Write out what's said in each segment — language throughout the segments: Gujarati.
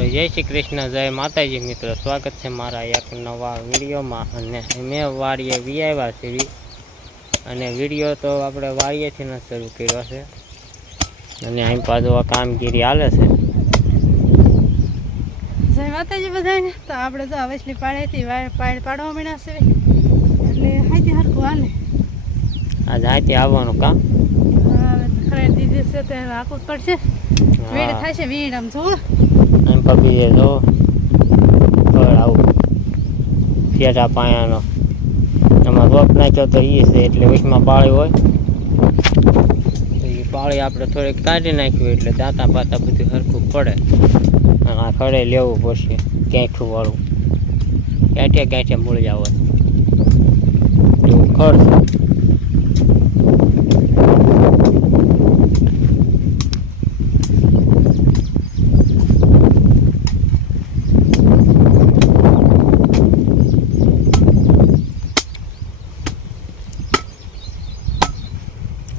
તો જય શ્રી કૃષ્ણ, જય માતાજી મિત્રો, સ્વાગત છે મારા એક નવા વિડીયોમાં। અને મેં વાડીએ વી આવ્યા છે અને વિડીયો તો આપણે વાડીએથી ન શરૂ કર્યો છે અને અહીં પાછું આ કામગીરી હાલે છે। જય માતાજી બધાને। તો આપણે તો અવશ્ય પાડેથી પાડવા મળ્યા છે એટલે હાથી હરખું હાલે। આજ હાથી આવવાનું કામ ખરેડી દીધી છે તો આખું પડશે, વેડ થાય છે વીડ આમ જોવો એમ પબી જો ફળ આવું ફેટા પાયાનો એમાં રોપ નાખ્યો તો એ છે એટલે વીસમાં પાળી હોય તો એ પાળી આપણે થોડીક કાઢી નાખ્યું એટલે દાંતા પાતા બધું સરખું પડે અને આ ખડે લેવું પડશે ગાંઠું વાળું, ગાંઠે ગાંઠે મૂળિયા હોય એવું ખડ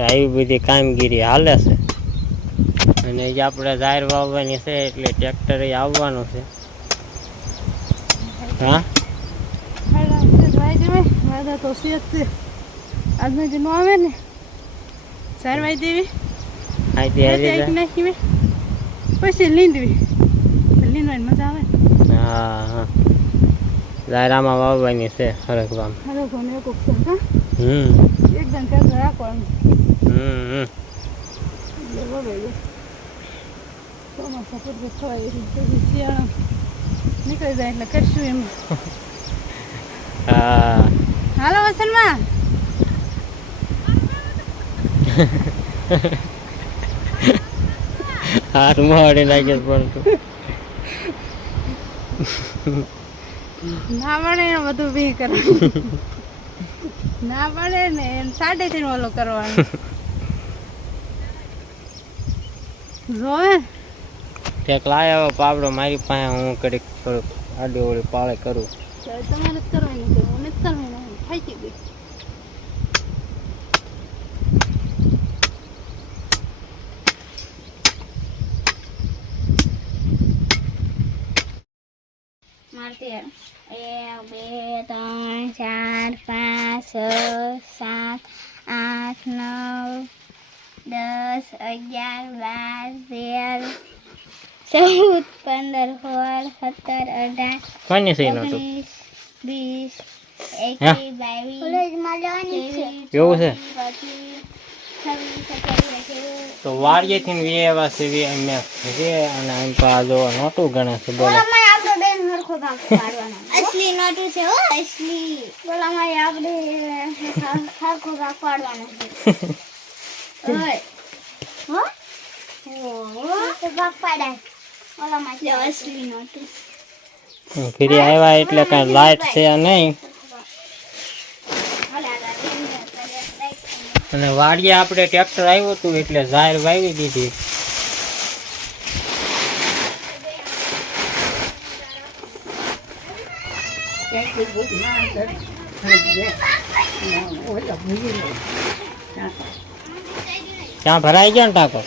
આવી બધી કામગીરી હાલે છે। અને જે આપણે જાહેર વાવવાની છે એટલે ટ્રેક્ટર આવવાનું છે। હા તો આજનો જે નો આવે ને સારવાઈ દેવી નાખી પછી લીંદવી, લીંદવાની મજા આવે। હા હા જાહેરામાં વાવવાની છે હરખવામાં એકદમ ટ્રેક્ટર રાખવાનું ચોમાસા પૂરતું થવાય પછી શિયાળા નીકળી જાય એટલે કરશું એમ। હા હાલો વસનમાં હાથ મોડી નાખે પણ ના પડે ને બધું બી કરે ના પડે ને 3.5 વાલો કરવાનો જોવે એક લાયો પાવડો મારી પાસે હું કડીક થોડુંક આડી ઓળી પાળે કરું તમારે જ કરવાની કે હું નથી કરવાની થઈ ગઈ મારતી 1 2 3 4 5 6 7 8 9 10 11 12 13 14 15 16 17 18 કોની સહી નતું 19 20 21 22 એવું છે તો વાડીએથી વી આવ્યા છે વી અમે રે અને આમ પાછો નોટું ગણે છે બોલો આપણો બેન હરખો ભાગ પાડવાનો અસલી નોટું છે હો અસલી બોલામાં આપણે હરખો ભાગ પાડવાનો છે ઓય હો તો ભાગ પાડાય બોલામાં છે અસલી નોટું ફરી આવ્યા એટલે કઈ લાઈટ છે નહીં અને વાડીએ આપણે ટ્રેક્ટર આવ્યું હતું એટલે ઝાર વાવી દીધી ત્યાં ભરાઈ ગયો ને ટાંકો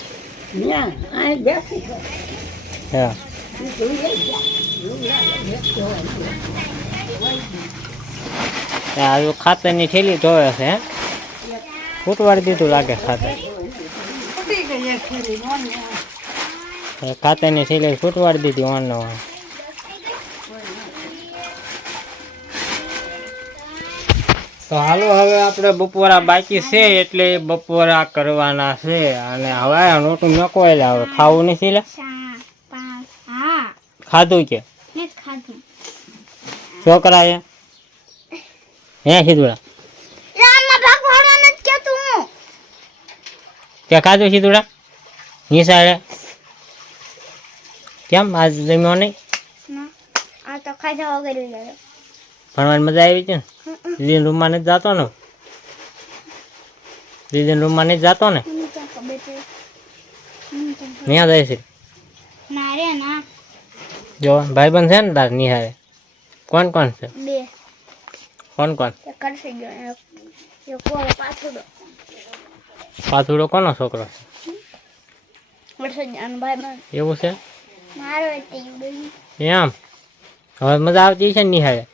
ખાતરની થેલી ધોવે છે ફૂટવાડી દીધું લાગે ખાતર ખાતરની થેલી ફૂટવાડી દીધી વાણનો વાણ તો હાલો હવે આપણે બપોરા બાકી છે એટલે બપોરા કરવાના છે અને હવે નોટું નકોયેલા હવે ખાવું નથી લે ખાધું કે છોકરા હે સીધુડા તે ખાધું સીધુડા નિશાળે કેમ આજ જમ્યો નહીં ભણવાની મજા આવી છે ને લીન રૂમમાં નથી જતો ને લીન રૂમમાં નથી જતો ને ત્યાં જાય છે જો ભાઈબંધ છે ને તાર નિહાળે કોણ કોણ છે કોણ કોણ પાથુડો કોનો છોકરો છે એવું છે મારો એટલે ઉડેલી એમ હવે મજા આવતી છે ને નિહાળે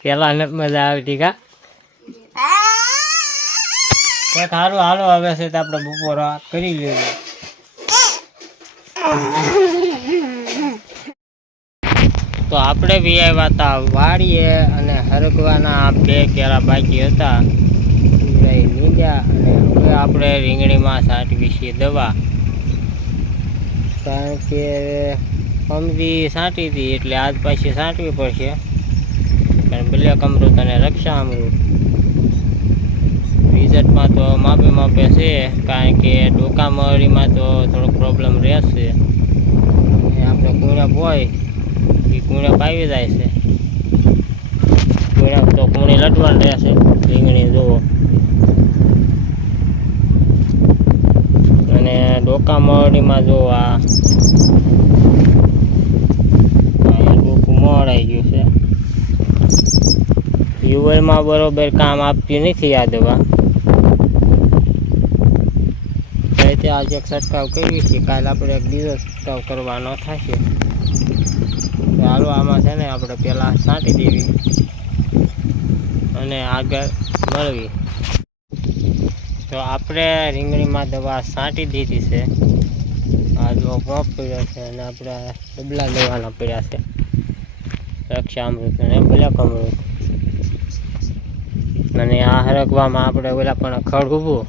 પેલા નથી મજા આવતી કા તો સારું હાલો હવે છે તો આપણે બપોરા કરી લઈએ તો આપણે બી આવ્યા હતા વાડીએ અને હરગવાના 2 કેળા બાકી હતા લીધા અને હવે આપણે રીંગણીમાં છાંટવી છે દવા કારણ કે અમદી છાંટી હતી એટલે આજ પાછી છાંટવી પડશે કારણ બ્લેક અમૃત અને રક્ષા અમૃત રિઝલ્ટમાં તો માપે છે કારણ કે ડોકામરીમાં તો થોડોક પ્રોબ્લેમ રહેશે આપણે કુણપ હોય એ કુણપ આવી જાય છે કુણપ તો કુણી લટવાનું રહેશે રીંગણી જુઓ અને ડોકામરીમાં જો આ ડોકું મોડાઈ ગયું છે યુવલમાં બરોબર કામ આપતી નથી આ દવા આજે એક છંટકાવ કરવી છે કાલે આપણે એક બીજો છંટકાવ કરવાનો થશે તો હાલો આમાં છે ને આપણે પહેલાં છાંટી દેવી અને આગળ મળવી તો આપણે રીંગણીમાં દવા છાંટી દીધી છે આ જો પંપ પડ્યો છે અને આપણે ડબલા દવાના પડ્યા છે રક્ષા અમૃત અને બ્લેક અમૃત અને આ હરગવામાં આપણે ઓલા પણ ખડ ઊભું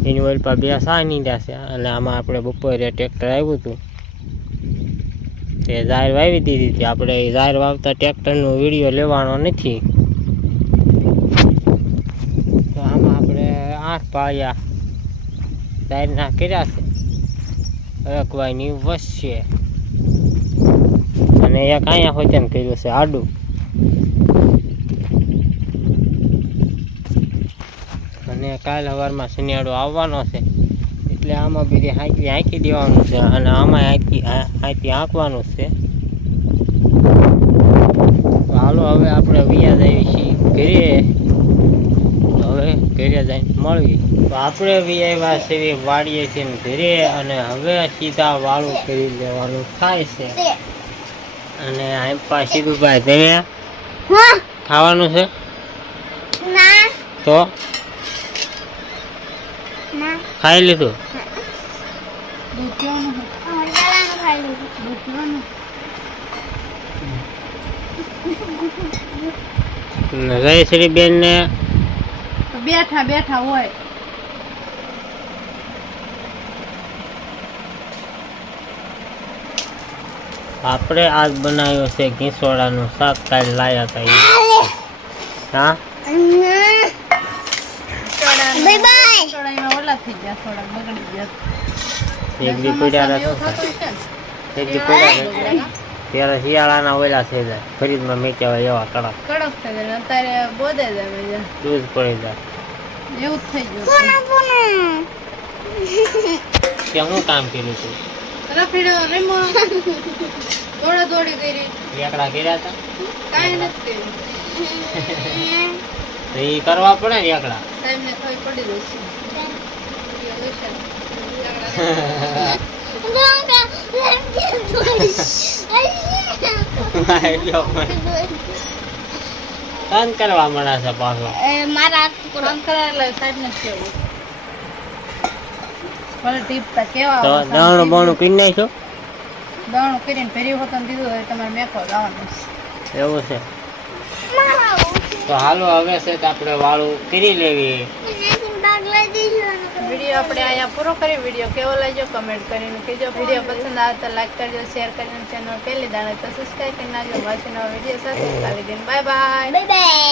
એની ઓઇલ પર 2 સા નીંદ્યા છે અને આમાં આપણે બપોરે ટ્રેક્ટર આવ્યું હતું તે જાહેર વાવી દીધી હતી આપણે જાહેર વાવતા ટ્રેક્ટરનો વિડીયો લેવાનો નથી તો આમાં આપણે 8 પાળિયા જાહેરના કર્યા છે હરગવાની વસશે અને એક અહીંયા હોચન કર્યું છે આડું અને કાલ સવારમાં શનિયાળો આવવાનો છે એટલે આમાં બીજી હાંકી દેવાનું છે અને આમાં હાંકી હાંકવાનું છે તો હાલો હવે આપણે વ્યાજ આવી છીએ ઘરે હવે ઘરે જઈને મળવી તો આપણે વ્યાવ્યા છે વાડીએથી ઘરે અને હવે સીધા વાળું કરી લેવાનું થાય છે અને આમ પાછી ભાઈ તમે ખાવાનું છે તો ખાઈ લીધું જયશ્રી બેન ને બેઠા હોય આપણે આજ બનાવ્યો છે ઘીસોડાનું શાક કાલ લાયા હતા હા બાય બાય થોડા ઓલા થઈ ગયા થોડા બગડી ગયા એક દી પીડા એક દી પીડા ત્યારે શિયાળાના ઓલા થઈ જાય ફરીદમાં મેચ્યા હોય એવા કડક થઈ જાય અત્યારે બોદે જાય દૂધ પડી જાય એવું જ થઈ ગયું કે હું કામ કર્યું હતું રફીડો રેમો દોડી કરી રેકડા કર્યા હતા કાંઈ નથી કર્યું એ કરવા પડે ને રેકડા સાહેબ ને ખબર પડી તન કરવા મળે છે પાછો મારા ફોન કરે એટલે સાહેબ ને કેવું ભલે ટીપ કેવા તો દાણું બાણું કરી નાખ્યો દાણું કરીને ફેરી હોતા દીધું હોય તમારે મેકો લાવવાનું એવું છે તો હાલો હવે છે તો આપણે વાળું કરી લેવી વિડીયો આપણે અહીંયા પૂરો કરી વિડીયો કેવો લાગ્યો કમેન્ટ કરીને કહેજો વિડીયો પસંદ આવે તો લાઈક કરજો શેર કરજો ચેનલ પહેલી દાણે તો સબસ્ક્રાઈબ કરી નાખજો પાછળ નવા વિડીયો સાથે કાલે બાય બાય બાય બાય